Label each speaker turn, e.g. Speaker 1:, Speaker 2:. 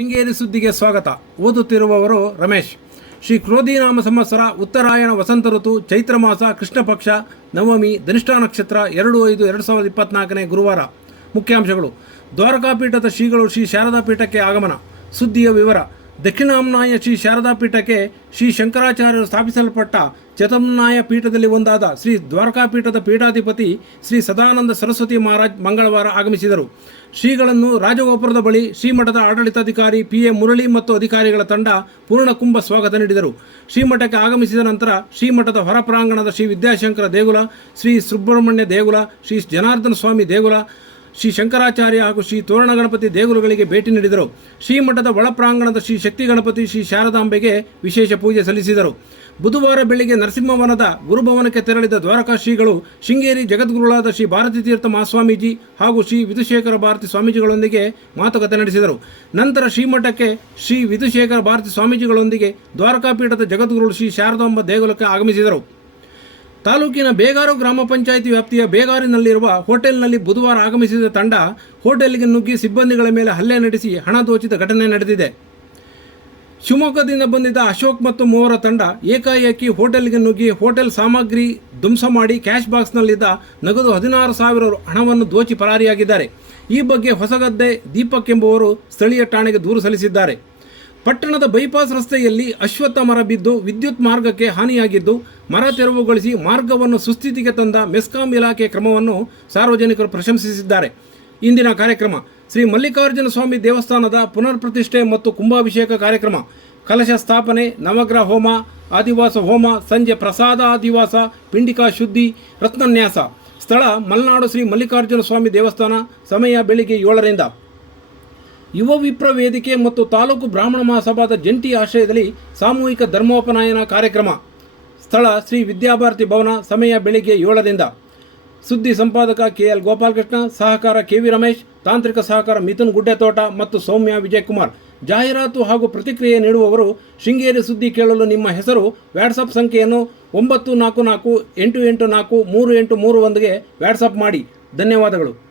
Speaker 1: ಶೃಂಗೇರಿ ಸುದ್ದಿಗೆ ಸ್ವಾಗತ. ಓದುತ್ತಿರುವವರು ರಮೇಶ್. ಶ್ರೀ ಕ್ರೋಧಿನಾಮ ಸಂವತ್ಸರ, ಉತ್ತರಾಯಣ, ವಸಂತ ಋತು, ಚೈತ್ರ ಮಾಸ, ಕೃಷ್ಣ ಪಕ್ಷ, ನವಮಿ, ಧನಿಷ್ಠ ನಕ್ಷತ್ರ, ಎರಡು ಐದು, ಎರಡು ಸಾವಿರದ ಇಪ್ಪತ್ನಾಲ್ಕನೇ ಗುರುವಾರ. ಮುಖ್ಯಾಂಶಗಳು. ದ್ವಾರಕಾಪೀಠದ ಶ್ರೀಗಳು ಶ್ರೀ ಶಾರದಾ ಪೀಠಕ್ಕೆ ಆಗಮನ. ಸುದ್ದಿಯ ವಿವರ. ದಕ್ಷಿಣಾಮ್ನಾಯ ಶ್ರೀ ಶಾರದಾ ಪೀಠಕ್ಕೆ ಶ್ರೀ ಶಂಕರಾಚಾರ್ಯರು ಸ್ಥಾಪಿಸಲ್ಪಟ್ಟ ಚತಮ್ನಾಯ ಪೀಠದಲ್ಲಿ ಒಂದಾದ ಶ್ರೀ ದ್ವಾರಕಾಪೀಠದ ಪೀಠಾಧಿಪತಿ ಶ್ರೀ ಸದಾನಂದ ಸರಸ್ವತಿ ಮಹಾರಾಜ್ ಮಂಗಳವಾರ ಆಗಮಿಸಿದರು. ಶ್ರೀಗಳನ್ನು ರಾಜಗೋಪುರದ ಬಳಿ ಶ್ರೀಮಠದ ಆಡಳಿತಾಧಿಕಾರಿ ಪಿ ಎ ಮುರಳಿ ಮತ್ತು ಅಧಿಕಾರಿಗಳ ತಂಡ ಪೂರ್ಣಕುಂಭ ಸ್ವಾಗತ ನೀಡಿದರು. ಶ್ರೀಮಠಕ್ಕೆ ಆಗಮಿಸಿದ ನಂತರ ಶ್ರೀಮಠದ ಹೊರಪ್ರಾಂಗಣದ ಶ್ರೀ ವಿದ್ಯಾಶಂಕರ ದೇಗುಲ, ಶ್ರೀ ಸುಬ್ರಹ್ಮಣ್ಯ ದೇಗುಲ, ಶ್ರೀ ಜನಾರ್ದನ ಸ್ವಾಮಿ ದೇಗುಲ ಶ್ರೀ ಶಂಕರಾಚಾರ್ಯ ಹಾಗೂ ಶ್ರೀ ತೋರಣ ಗಣಪತಿ ದೇಗುಲಗಳಿಗೆ ಭೇಟಿ ನೀಡಿದರು. ಶ್ರೀಮಠದ ಒಳಪ್ರಾಂಗಣದ ಶ್ರೀ ಶಕ್ತಿ ಗಣಪತಿ ಶ್ರೀ ಶಾರದಾಂಬೆಗೆ ವಿಶೇಷ ಪೂಜೆ ಸಲ್ಲಿಸಿದರು. ಬುಧವಾರ ಬೆಳಿಗ್ಗೆ ನರಸಿಂಹವನದ ಗುರುಭವನಕ್ಕೆ ತೆರಳಿದ ದ್ವಾರಕಾ ಶ್ರೀಗಳು ಶೃಂಗೇರಿ ಜಗದ್ಗುರುಳಾದ ಶ್ರೀ ಭಾರತೀ ತೀರ್ಥ ಮಹಾಸ್ವಾಮೀಜಿ ಹಾಗೂ ಶ್ರೀ ವಿಧುಶೇಖರ ಭಾರತಿ ಸ್ವಾಮೀಜಿಗಳೊಂದಿಗೆ ಮಾತುಕತೆ ನಡೆಸಿದರು. ನಂತರ ಶ್ರೀಮಠಕ್ಕೆ ಶ್ರೀ ವಿಧುಶೇಖರ ಭಾರತಿ ಸ್ವಾಮೀಜಿಗಳೊಂದಿಗೆ ದ್ವಾರಕಾಪೀಠದ ಜಗದ್ಗುರುಳು ಶ್ರೀ ಶಾರದಾಂಬ ದೇಗುಲಕ್ಕೆ ಆಗಮಿಸಿದರು. ತಾಲೂಕಿನ ಬೇಗಾರು ಗ್ರಾಮ ಪಂಚಾಯಿತಿ ವ್ಯಾಪ್ತಿಯ ಬೇಗಾರಿನಲ್ಲಿರುವ ಹೋಟೆಲ್ನಲ್ಲಿ ಬುಧವಾರ ಆಗಮಿಸಿದ ತಂಡ ಹೋಟೆಲ್ಗೆ ನುಗ್ಗಿ ಸಿಬ್ಬಂದಿಗಳ ಮೇಲೆ ಹಲ್ಲೆ ನಡೆಸಿ ಹಣ ದೋಚಿದ ಘಟನೆ ನಡೆದಿದೆ. ಶಿವಮೊಗ್ಗದಿಂದ ಬಂದಿದ್ದ ಅಶೋಕ್ ಮತ್ತು ಮೂವರ ತಂಡ ಏಕಾಏಕಿ ಹೋಟೆಲ್ಗೆ ನುಗ್ಗಿ ಹೋಟೆಲ್ ಸಾಮಗ್ರಿ ಧ್ವಂಸ ಮಾಡಿ ಕ್ಯಾಶ್ ಬಾಕ್ಸ್ನಲ್ಲಿದ್ದ ನಗದು ಹದಿನಾರು ಸಾವಿರ ಹಣವನ್ನು ದೋಚಿ ಪರಾರಿಯಾಗಿದ್ದಾರೆ. ಈ ಬಗ್ಗೆ ಹೊಸಗದ್ದೆ ದೀಪಕ್ ಎಂಬುವರು ಸ್ಥಳೀಯ ಠಾಣೆಗೆ ದೂರು ಸಲ್ಲಿಸಿದ್ದಾರೆ. ಪಟ್ಟಣದ ಬೈಪಾಸ್ ರಸ್ತೆಯಲ್ಲಿ ಅಶ್ವತ್ಥ ಮರ ಬಿದ್ದು ವಿದ್ಯುತ್ ಮಾರ್ಗಕ್ಕೆ ಹಾನಿಯಾಗಿದ್ದು ಮರ ತೆರವುಗೊಳಿಸಿ ಮಾರ್ಗವನ್ನು ಸುಸ್ಥಿತಿಗೆ ತಂದ ಮೆಸ್ಕಾಂ ಇಲಾಖೆ ಕ್ರಮವನ್ನು ಸಾರ್ವಜನಿಕರು ಪ್ರಶಂಸಿಸಿದ್ದಾರೆ. ಇಂದಿನ ಕಾರ್ಯಕ್ರಮ ಶ್ರೀ ಮಲ್ಲಿಕಾರ್ಜುನ ಸ್ವಾಮಿ ದೇವಸ್ಥಾನದ ಪುನರ್ ಪ್ರತಿಷ್ಠೆ ಮತ್ತು ಕುಂಭಾಭಿಷೇಕ ಕಾರ್ಯಕ್ರಮ. ಕಲಶ ಸ್ಥಾಪನೆ, ನವಗ್ರಹ ಹೋಮ, ಆದಿವಾಸ ಹೋಮ, ಸಂಜೆ ಪ್ರಸಾದ, ಆದಿವಾಸ, ಪಿಂಡಿಕಾ ಶುದ್ಧಿ, ರತ್ನನ್ಯಾಸ. ಸ್ಥಳ ಮಲೆನಾಡು ಶ್ರೀ ಮಲ್ಲಿಕಾರ್ಜುನ ಸ್ವಾಮಿ ದೇವಸ್ಥಾನ, ಸಮಯ ಬೆಳಿಗ್ಗೆ ಏಳರಿಂದ. ಯುವ ವಿಪ್ರ ವೇದಿಕೆ ಮತ್ತು ತಾಲೂಕು ಬ್ರಾಹ್ಮಣ ಮಹಾಸಭಾದ ಜಂಟಿ ಆಶ್ರಯದಲ್ಲಿ ಸಾಮೂಹಿಕ ಧರ್ಮೋಪನಯನ ಕಾರ್ಯಕ್ರಮ. ಸ್ಥಳ ಶ್ರೀ ವಿದ್ಯಾಭಾರತಿ ಭವನ ಸಮಯ ಬೆಳಿಗ್ಗೆ ಏಳರಿಂದ. ಸುದ್ದಿ ಸಂಪಾದಕ ಕೆ ಎಲ್ ಗೋಪಾಲಕೃಷ್ಣ, ಸಹಕಾರ ಕೆ ವಿ ರಮೇಶ್, ತಾಂತ್ರಿಕ ಸಹಕಾರ ಮಿಥುನ್ ಗುಡ್ಡೆತೋಟ ಮತ್ತು ಸೌಮ್ಯ ವಿಜಯಕುಮಾರ್. ಜಾಹೀರಾತು ಹಾಗೂ ಪ್ರತಿಕ್ರಿಯೆ ನೀಡುವವರು ಶೃಂಗೇರಿ ಸುದ್ದಿ ಕೇಳಲು ನಿಮ್ಮ ಹೆಸರು ವ್ಯಾಟ್ಸಪ್ ಸಂಖ್ಯೆಯನ್ನು ಒಂಬತ್ತು ನಾಲ್ಕು ನಾಲ್ಕು ಎಂಟು ಎಂಟು ನಾಲ್ಕು ಮೂರು ಎಂಟು ಮೂರು ಒಂದಿಗೆ ವ್ಯಾಟ್ಸಪ್ ಮಾಡಿ. ಧನ್ಯವಾದಗಳು.